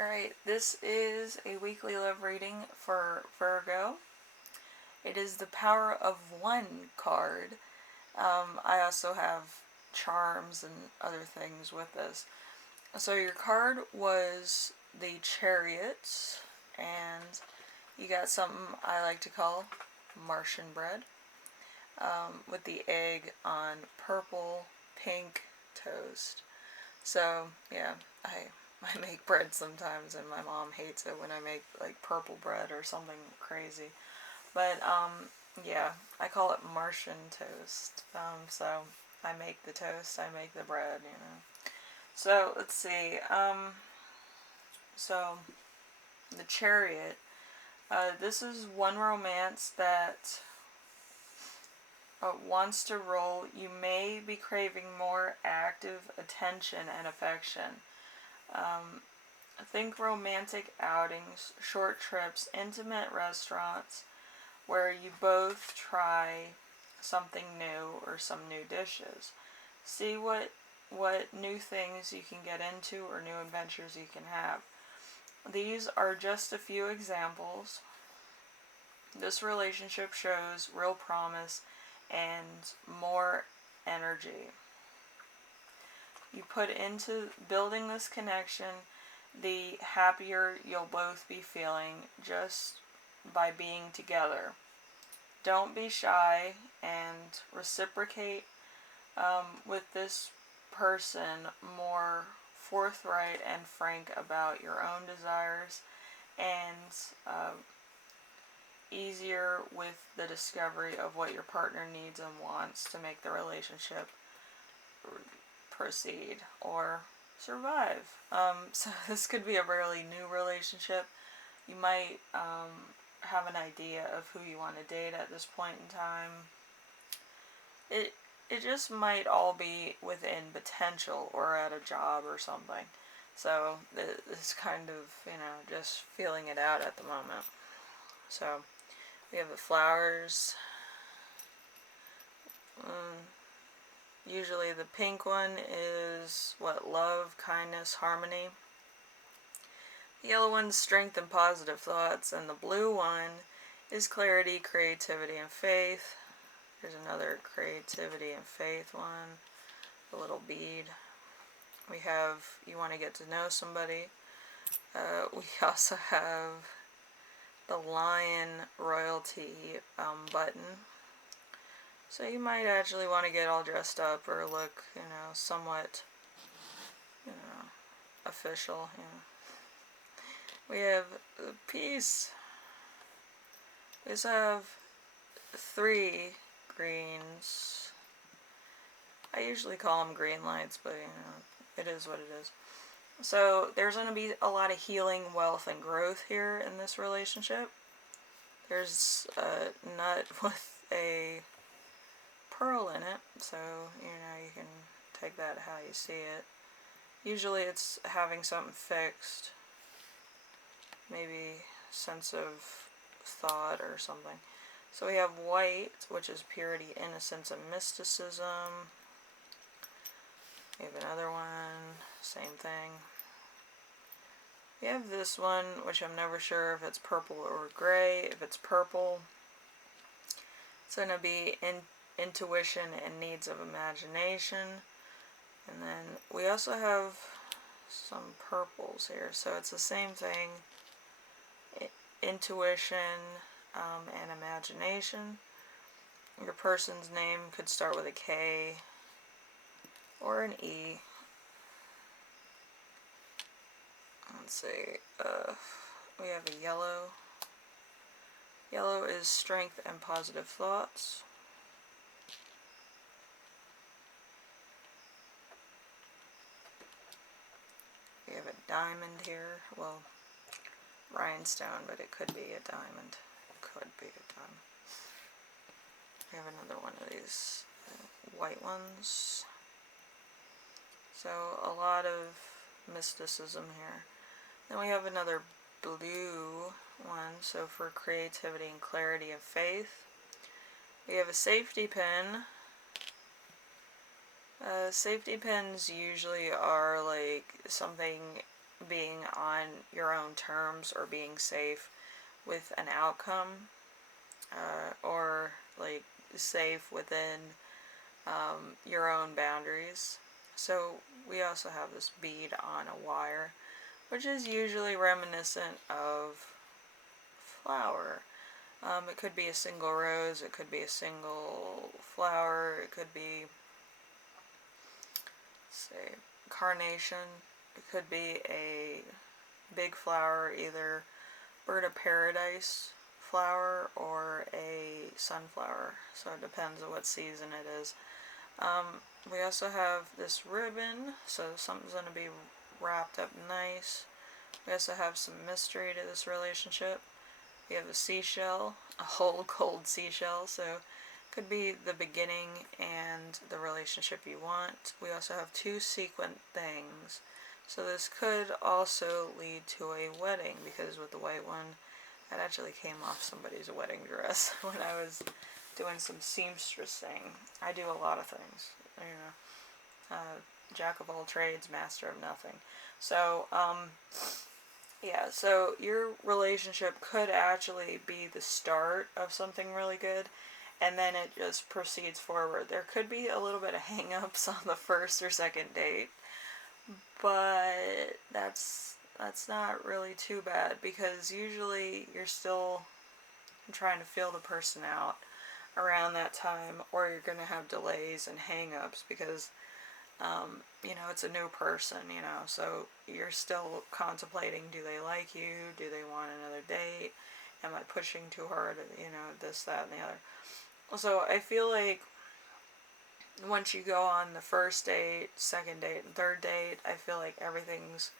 Alright, this is a weekly love reading for Virgo. It is the Power of One card. I also have charms and other things with this. So your card was the Chariot, and you got something I like to call Martian bread, with the egg on purple, pink toast. So, yeah, I make bread sometimes, and my mom hates it when I make, like, purple bread or something crazy. But, yeah, I call it Martian toast. So I make the toast, I make the bread, you know. So, let's see. So, the Chariot. This is one romance that wants to roll. You may be craving more active attention and affection. Think romantic outings, short trips, intimate restaurants where you both try something new or some new dishes. See what new things you can get into or new adventures you can have. These are just a few examples. This relationship shows real promise and more energy. You put into building this connection, the happier you'll both be feeling just by being together. Don't be shy and reciprocate with this person more forthright and frank about your own desires, and easier with the discovery of what your partner needs and wants to make the relationship proceed or survive. So this could be a really new relationship. You might have an idea of who you want to date at this point in time. It just might all be within potential or at a job or something. So this kind of, just feeling it out at the moment. So we have the flowers. Usually the pink one is love, kindness, harmony. The yellow one's strength and positive thoughts, and the blue one is clarity, creativity, and faith. There's another creativity and faith one, a little bead. We have you want to get to know somebody. We also have the lion royalty button. So you might actually want to get all dressed up or look, somewhat, official. We have peace. We also have 3 greens. I usually call them green lights, but it is what it is. So there's going to be a lot of healing, wealth, and growth here in this relationship. There's a nut with a pearl in it, so you can take that how you see it. Usually it's having something fixed, maybe sense of thought or something. So we have white, which is purity, innocence, and mysticism. We have another one, same thing. We have this one, which I'm never sure if it's purple or gray. If it's purple, it's going to be intuition and needs of imagination. And then we also have some purples here, so it's the same thing. Intuition and imagination. Your person's name could start with a K or an E. Let's see. We have a yellow. Yellow is strength and positive thoughts. We have a diamond here. Well, rhinestone, but it could be a diamond. Could be a diamond. We have another one of these white ones. So a lot of mysticism here. Then we have another blue one, so for creativity and clarity and faith. We have a safety pin. Safety pins usually are like something being on your own terms or being safe with an outcome, or like safe within your own boundaries. So we also have this bead on a wire, which is usually reminiscent of flower. It could be a single rose, it could be a single flower, it could be, say, carnation, it could be a big flower, either bird of paradise flower or a sunflower, so it depends on what season it is. We also have this ribbon, so something's going to be wrapped up nice. We also have some mystery to this relationship. We have a seashell, a whole cold seashell, so it could be the beginning and the relationship you want. We also have two sequin things, so this could also lead to a wedding, because with the white one, that actually came off somebody's wedding dress when I was doing some seamstressing. I do a lot of things, jack of all trades, master of nothing. So, yeah, so your relationship could actually be the start of something really good, and then it just proceeds forward. There could be a little bit of hang-ups on the first or second date, but that's not really too bad, because usually you're still trying to feel the person out around that time, or you're going to have delays and hang-ups because it's a new person, so you're still contemplating, do they like you, do they want another date, am I pushing too hard, this, that, and the other. So I feel like once you go on the first date, second date, and third date, I feel like everything's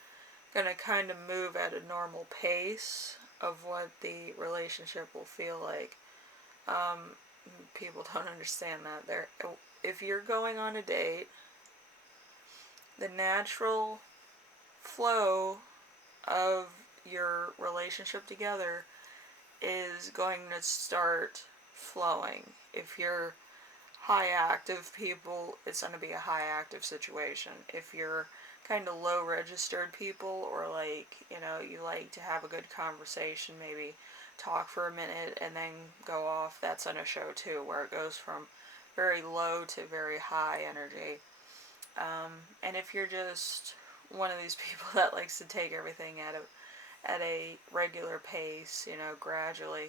gonna kind of move at a normal pace of what the relationship will feel like. People don't understand that. If you're going on a date, the natural flow of your relationship together is going to start flowing. If you're high active people, it's going to be a high active situation. If you're kind of low registered people, or you like to have a good conversation, maybe talk for a minute and then go off, that's on a show too, where it goes from very low to very high energy. And if you're just one of these people that likes to take everything at a regular pace, gradually,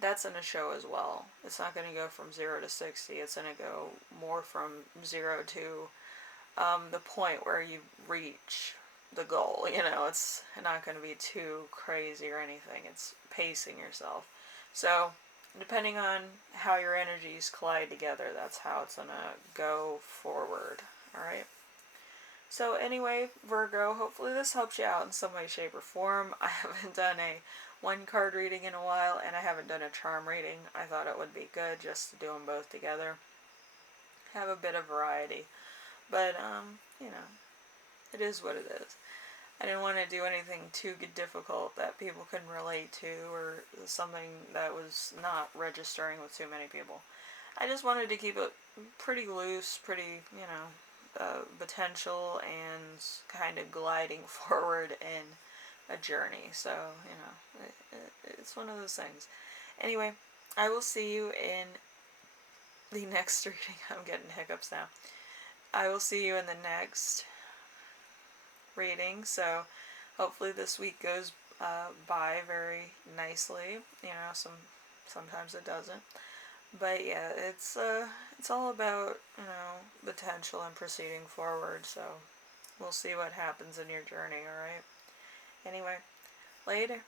that's in a show as well. It's not going to go from 0 to 60. It's going to go more from 0 to the point where you reach the goal. It's not going to be too crazy or anything. It's pacing yourself. So, depending on how your energies collide together, that's how it's going to go forward. Alright? So anyway, Virgo, hopefully this helps you out in some way, shape, or form. I haven't done a one card reading in a while, and I haven't done a charm reading. I thought it would be good just to do them both together. Have a bit of variety. But, it is what it is. I didn't want to do anything too difficult that people couldn't relate to, or something that was not registering with too many people. I just wanted to keep it pretty loose, pretty, potential, and kind of gliding forward in a journey. So, it's one of those things. Anyway, I will see you in the next reading. I'm getting hiccups now. I will see you in the next reading. So, hopefully this week goes by very nicely. Sometimes it doesn't. But yeah, it's all about, potential and proceeding forward, so we'll see what happens in your journey, alright? Anyway, later.